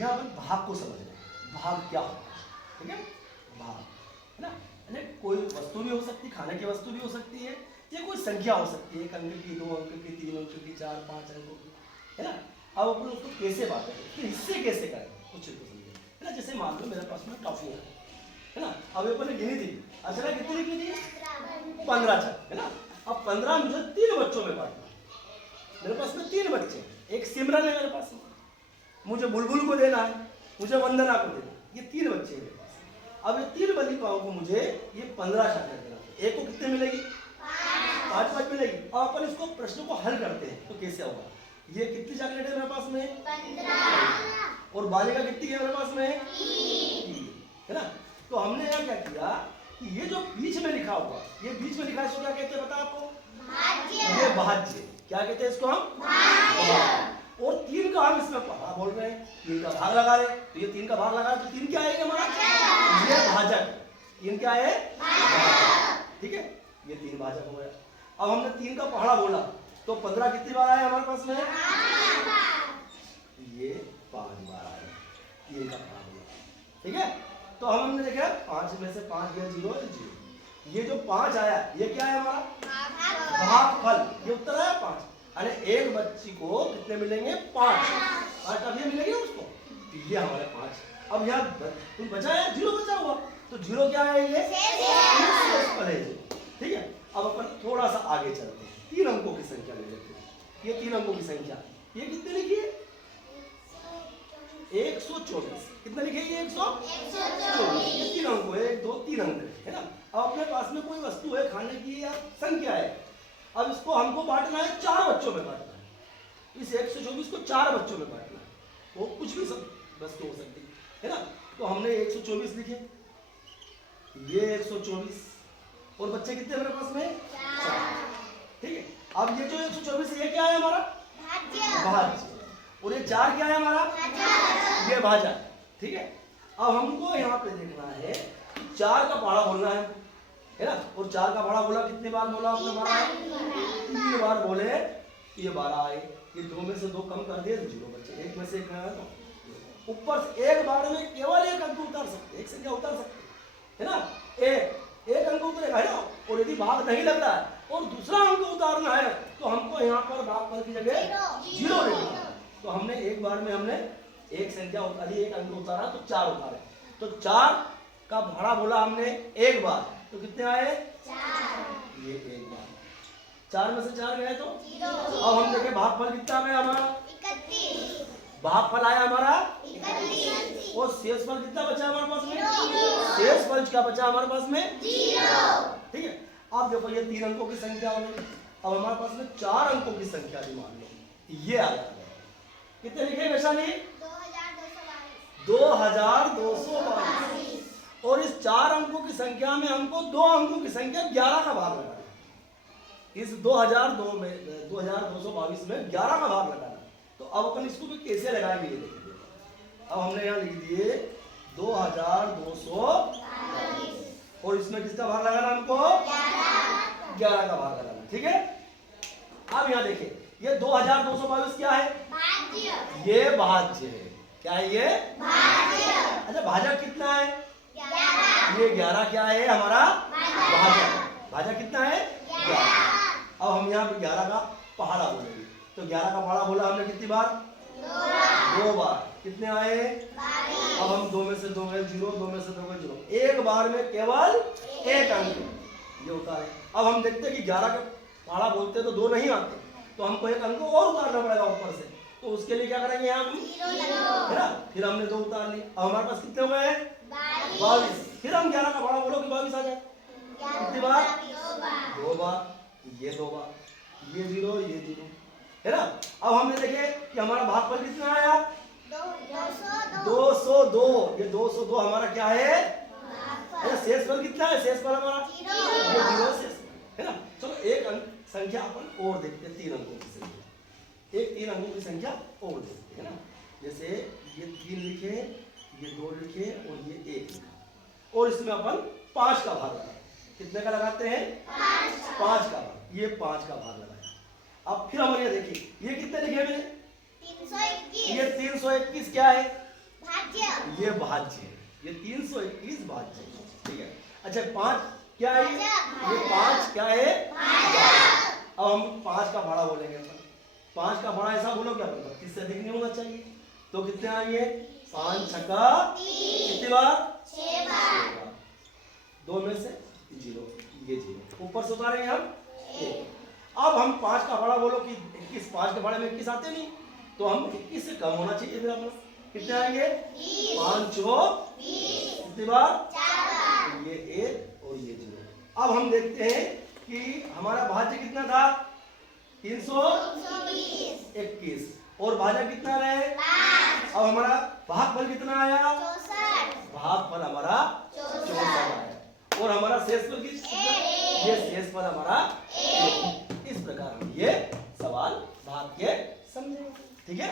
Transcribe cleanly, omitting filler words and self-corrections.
यहाँ अपन भाग को समझ रहे हैं, भाग क्या होता है, ठीक है, भाग है ना। कोई वस्तु भी हो सकती है, खाने की वस्तु भी हो सकती है, या कोई संख्या हो सकती है, 1 अंक की, 2 अंक की, 3 अंक की, 4 5 अंकों की, है ना। अब अपन उसको कैसे बांटेंगे, तो हिस्से कैसे करेंगे कुछ तो समझे, है ना। जैसे मान लो मेरे पास में टॉफी है ना, अब अपन ने गिनी थी, अच्छा कितनी लिखी थी, 15 छक, है ना। अब 15 मुझे 3 बच्चों में बांटना, मेरे पास में 3 बच्चे, एक सिमरन है मेरे पास में, मुझे बुलबुल को देना है, मुझे वंदना को देना, ये 3 बच्चे हैं मेरे पास। अब ये 3 बालिकाओं को मुझे ये 15 चॉकलेट देना, एक को कितने मिलेगी, 5 मिलेगी। अब अपन इसको प्रश्न को हल करते हैं, तो कैसे होगा, ये कितनी चॉकलेट है मेरे पास में, 15, और बालिका कितनी है मेरे पास में, 3, है ना। तो हमने यहाँ क्या किया कि ये जो बीच में लिखा हुआ, ये बीच में लिखा है इसको क्या कहते हैं बता आपको, भाज्य। ये भाज्य, क्या कहते हैं इसको हम, भाज्य। और 3 का हम इसमें पढ़ा बोल रहे हैं, 3 का भाग लगा रहे, तो ये 3 का भाग लगा रहे, तो 3 क्या आएगा हमारा, ये भाजक, 3 क्या है, ठीक है, ये 3 भाजक हो गया। अब हमने 3 का पहाड़ा बोला, तो 15 कितनी बार आया हमारे पास में, ये 5 बार आया, ये का पहाड़ा बोला, ठीक है। तो हमने देखा 5 में से 5 गया 0 है 0, ये जो 5 आया ये क्या है हमारा, भागफल, ये उत्तर आया 5, अरे एक बच्ची को कितने मिलेंगे, 5 टॉफी मिलेंगे उसको, तो ये हमारे 5। अब यहाँ तुम बचा है 0 बचा हुआ, तो 0 क्या है ये, शेषफल है, ठीक है। अब अपन थोड़ा सा आगे चलते हैं, 3 अंकों की संख्या ले लेते हैं, ये 3 अंकों की संख्या, ये कितने लिखी है, 124, कितने लिखे ये 124, ये 3 अंक है, 1 2 3 अंक है ना। अब अपने पास में कोई वस्तु है खाने की या संख्या है, अब इसको हमको बांटना है 4 बच्चों में बांटना है, इस 124 को 4 बच्चों में बांटना है, वो कुछ भी सब वस्तु हो सकती है ना। तो हमने 124 लिखे, ये 124, और बच्चे कितने मेरे पास में, 4, ठीक है। अब ये जो 124 है ये क्या है हमारा, भाज्य, और ये 4 क्या है हमारा, ये भाजक, ठीक है। अब हमको यहाँ पे देखना है 4 का पहाड़ा बोलना है ना, और 4 का पहाड़ा बोला, कितनी बार बोला आपने, 3 बार बोले, ये 12 आए, ये 2 में से 2 कम कर दिए तो 0 बचे, 1 में से 1 गया, तो ऊपर से एक बार में केवल 1 अंक उतार सकते, एक संख्या उतार सकते है ना, एक अंक उतरेगा है ना। और यदि भाग नहीं लग रहा है और दूसरा अंक उतारना है, तो हमको यहाँ पर भागफल की जगह 0 लिखना है। तो हमने एक बार में हमने एक संख्या उतारी, एक अंक उतारा, तो 4 उतारे, तो 4 का भाड़ा बोला हमने एक बार, तो कितने आए, 4, ये एक बार, 4 में से 4 गए तो 0। अब हम देखें भागफल कितना गया हमारा, 31, भागफल आया हमारा 31, और शेषफल कितना बचा हमारे पास में, शेषफल क्या बचा हमारे पास में, 0, ठीक है। अब देखो ये 3 अंकों की संख्या हो गई, अब हमारे पास में 4 अंकों की संख्या भी मान लो, ये आ गया, कितने लिखे वैशाली, 2222, और इस 4 अंकों की संख्या में हमको 2 अंकों की संख्या 11 का भाग लगाना है, इस 2222 में 11 का भाग लगाना है। तो अब अपन इसको भी कैसे लगाएंगे ये देखिए, अब हमने यहाँ लिख दिए 2222, और इसमें किसका भाग लगाना हमको, 11 का भाग लगाना, ठीक है। अब यहाँ देखिए ये 2222 क्या है, भाज्य, ये भाज्य है, क्या है ये, भाज्य। अच्छा भाजक कितना है, 11, ये 11 क्या है हमारा, भाजक, भाजक कितना है, 11। अब हम यहाँ पे 11 का पहाड़ा बोलेंगे, तो 11 का पहाड़ा बोला हमने कितनी बार, 2 बार, कितने आए, 22। अब हम 2 में से 2 गए 0, 2 में से 2 गए 0, एक बार में केवल 1 अंक, ये होता है। अब हम देखते हैं कि 11 का पहाड़ा बोलते तो 2 नहीं आते, तो हमको 1 अंक और उतारना पड़ेगा ऊपर से, तो उसके लिए क्या करेंगे हम, है ना, फिर हमने 2 उतार लिए, अब हमारे पास कितने हो गए, 22, फिर हम 11 का पहाड़ा बोलो कि 22 आ जाए, कितनी बार, 2 बार, ये 2 बार, ये 0 ये 0, है ना। अब हमने देखे कि हमारा भागफल कितना आया, 202, ये 202 हमारा क्या है, शेषफल कितना है, शेषफल हमारा 0 शेषफल, है ना। चलो एक अंक संख्या अपन और देखते हैं, 3 अंकों की संख्या, एक 3 अंकों की संख्या और देखते हैं ना। जैसे ये 3 लिखे, ये 2 लिखे, और ये 1 लिखा, और इसमें अपन 5 का भाग लगाए, कितने का लगाते हैं, 5 का भाग, ये 5 का भाग लगाया। अब फिर हमारे यहाँ देखिए ये कितने लिखे मैंने, 321, ये 321 क्या है, ये भाज्य है, ये 321 भाज्य है, ठीक है। अच्छा 5 क्या है, ये 5 क्या है, अब हम 5 का भाड़ा बोलेंगे। 5 का भाड़ा ऐसा बोलो क्या, 32 से अधिक नहीं होना चाहिए, तो कितने आएंगे, 5 छक्का कितनी बार, 6 बार, 2 में से 0, ये 0 ऊपर से उतारेंगे हम 1। अब हम 5 का भाड़ा बोलो कि 21, 5 के भाड़े में 21 आते नहीं, तो हम 21 से कम होना चाहिए, फिर हम कितने आएंगे, 5 चौक कितनी बार, 4 बार, ये 1 और ये 0। अब हम देखते हैं कि हमारा भाज्य कितना था, 321 और भाज्य कितना रहे, अब हमारा भागफल कितना आया, भागफल हमारा 64 आया और हमारा शेषफल कितना, ये शेषफल हमारा 1। इस प्रकार हम ये सवाल भाग के समझेंगे, ठीक है।